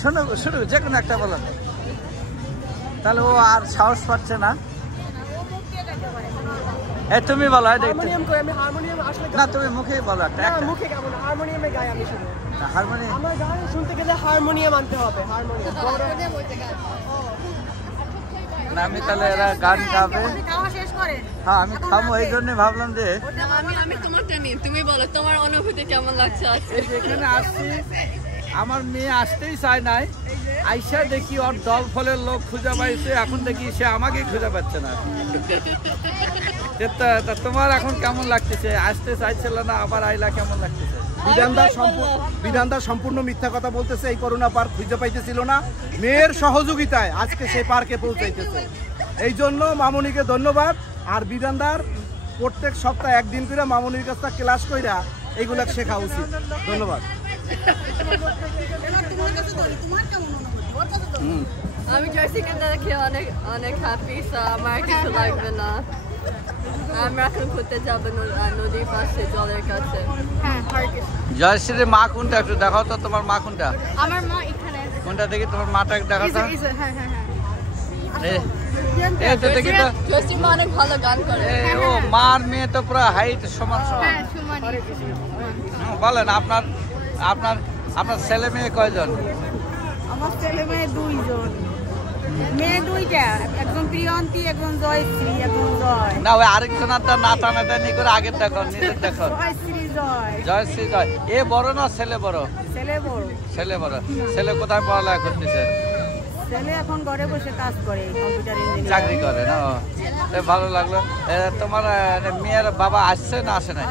শোনো শুরু যে কোনো একটা বলো, তাহলে ও আর সাহস পাচ্ছে না। তুমি বলো, না তুমি মুখেই বলো একটা। হারমোনিয়াম আনতে হবে। না আমি তাহলে এরা গান গাবে। হ্যাঁ আমি খাবো, এই জন্য ভাবলাম যে তুমি বলো তোমার অনুভূতি কেমন লাগছে। এখানে আসছি, আমার মেয়ে আসতেই চায় নাই, আইসা দেখি ওর দল ফলের লোক খুঁজে পাইছে, এখন দেখি সে আমাকেই খুঁজে পাচ্ছে না। তোমার এখন কেমন লাগতেছে? আসতে চাইছিল না, আবার আইলা, কেমন লাগতেছে? বিধানদার সম্পূর্ণ মিথ্যা কথা বলতেছে। এই করোনা পার্ক খুঁজে পাইতেছিল না, মেয়ের সহযোগিতায় আজকে সেই পার্কে পৌঁছাইতেছে। এই জন্য মামুনিকে ধন্যবাদ। আর বিধানদার প্রত্যেক সপ্তাহে একদিন করে মামুনির কাছে ক্লাস কইরা এইগুলা শেখা উচিত। ধন্যবাদ। আমি জয়সিকে দেখে অনেক অনেক হ্যাপি, আমার কিছু লাগবে না। আমরা এখন ঘুরতে যাবো নদীর পাশে, জলের কাছে। জয়শ্রীর মা কোনটা একটু দেখাও তো, তোমার মা কোনটা? আমার মা এখানে। কোনটা দেখি তোমার মাটা একটু দেখাও তো। জয়সির মা অনেক ভালো গান করে। ও মার মেয়ে তো পুরো হাইট সমান সমান। বলেন আপনার আপনার আপনার ছেলে মেয়ে কয়জন? আমার ছেলে মেয়ে 2 জন, মেয়ে 2টা, একজন প্রিয়ন্তী, একজন জয়শ্রী, একজন জয়। না ওই আরেকজনটা নাটানাটানি করে আগের দেখো, নিজের দেখো। জয়শ্রী জয়। এ বড় না ছেলে বড়? ছেলে বড়। ছেলে বড়। ছেলে কোথায় পড়ালেখা করতেছে? ছেলে এখন ঘরে বসে কাজ করে, কম্পিউটার ইঞ্জিনিয়ার চাকরি করে না? ভালো লাগলো। তোমার মেয়ের বাবা আসছে না আসে না?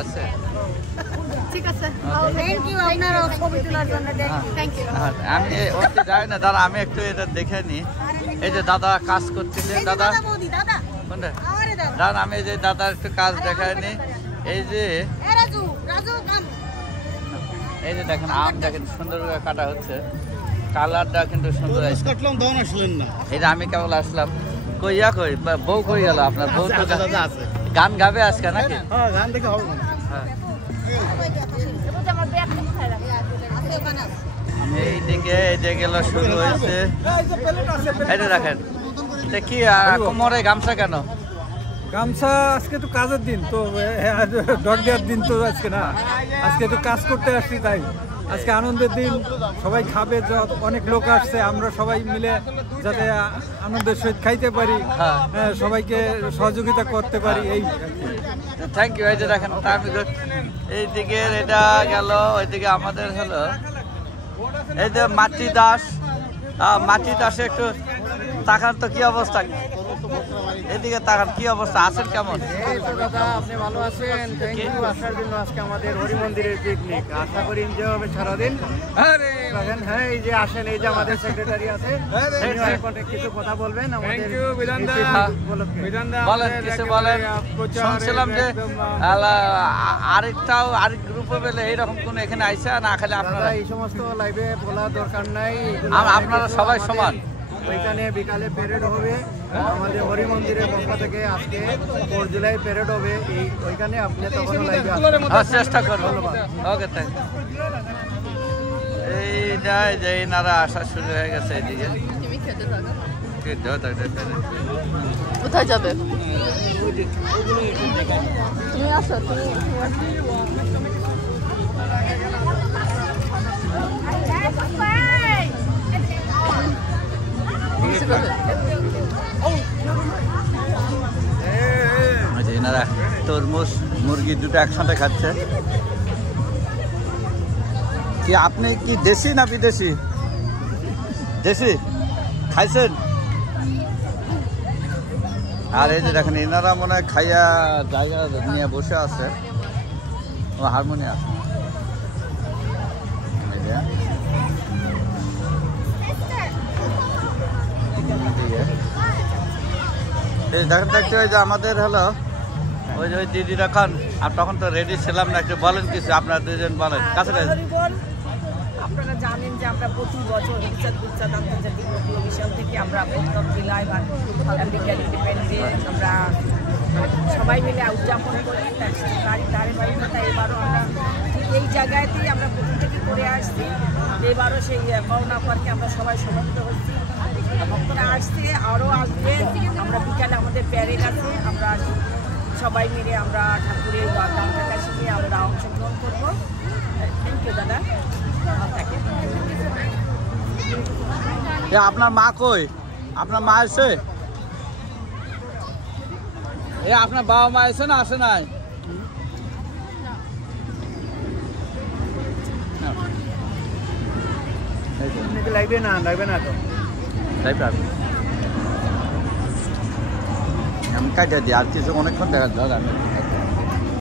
আসছে। ঠিক আছে, থ্যাংক ইউ আপনারা ছবি তোলার জন্য। Thank you. আমি ওকে যাই না, দাদা আমি একটু এটা দেখে নি। এই যে দাদা কাজ করতেছে, দাদা কোনটা? দাদা আমি এই যে দাদার একটু কাজ দেখায় নি। এই যে এই যে দেখেন আম, দেখেন সুন্দর করে কাটা হচ্ছে, কালারটা কিন্তু সুন্দর। এই যে আমি কেবল আসলাম, কইয়া কই বউ কই গেল আপনার? বউ তো গান গাবে আজকে নাকি? গান দেখে হবে না। এইদিকে এই যে গেল শুরু হয়েছে। এই যে দেখেন, কি কোমরে গামছা কেন? গামছা আজকে তো কাজের দিন, তো ডগ দেওয়ার দিন তো আজকে না, আজকে তো কাজ করতে আসছি, তাই আজকে আনন্দের দিন। সবাই খাবে, অনেক লোক আসছে, আমরা সবাই মিলে যাতে আনন্দের সহিত খাইতে পারি, সবাইকে সহযোগিতা করতে পারি, এই। Thank you. এই যে দেখেন এইদিকে এটা গেল, ওইদিকে আমাদের হলো এই যে মাতৃ দাস। মাতৃ দাসে একটু তাকান তো, কি অবস্থা? এদিকে তাকান, কি অবস্থা, আছেন কেমন? এই তো দাদা, আপনি ভালো আছেন? থ্যাংক ইউ আসার জন্য। আজকে আমাদের হরি মন্দিরের পিকনিক, আশা করি এনজয় হবে সারাদিন। হ্যাঁ এই যে আসেন, এই যে আমাদের সেক্রেটারি আছে, কিছু কথা বলবেন আমাদের। বলেন কিছু বলেন। শুনছিলাম যে আরেক গ্রুপে পেলে এইরকম কোন এখানে আইসা না, খালি আপনারা? এই সমস্ত লাইভে বলার দরকার নাই, আপনারা সবাই সমান। ওইখানে বিকালে প্যারেড হবে আমাদের হরি মন্দিরের পক্ষ থেকে। আজকে 4 জুলাই প্যারেড হবে, ওইখানে আপনি তখন লাইভে আসবেন। চেষ্টা করবো। Okay thank you. এই যায় যে নারা আসা শুরু হয়ে গেছে এইদিকে। কোথায় যাবে? তুমি আসো, এনারা তরমুজ মুরগি দুটো একসাথে খাচ্ছে। কি আপনি কি দেশি না বিদেশি? দেশি খাইছেন? আর এই যে দেখেন এনারা মনে হয় খাইয়া জায়গা নিয়ে বসে আছে, হারমোনিয়াম আছে। দেখেন দেখতে ওই যে আমাদের হলো ওই যে ওই দিদিরা খান, আর তখন তো রেডি ছিলাম না। একটু বলেন কিছু, আপনারা দুজন বলেন। কাছে আপনারা জানেন যে আমরা প্রতি বছর গুজরাট আন্তর্জাতিক রোগীয় মিশন থেকে আমরা প্রত্যেক জেলায় বা আমেরিকান ইন্ডিপেন্ডেন্স আমরা সবাই মিলে উদযাপন করি। তার বাড়িতে এবারও আমরা এই জায়গাতেই আমরা প্রথম থেকে করে আসছি। এবারও সেই করোনা পার্কে আমরা সবাই সমবেত হচ্ছি, ভক্তরা আসছে, আরও আসবে। আমরা বিকালে আমাদের প্যারেড আছে, আমরা সবাই মিলে আমরা ঠাকুরের গান কাছে নিয়ে আমরা অংশগ্রহণ করবো। থ্যাংক ইউ দাদা, ভালো থাকেন। আপনার মা কই? আপনার মা এসে? আপনার বাবা মা এসে না আসে নাই? লাগবে না তো আমি কাটিয়ে দিই, আর কিছু অনেকক্ষণ দেখা যাক।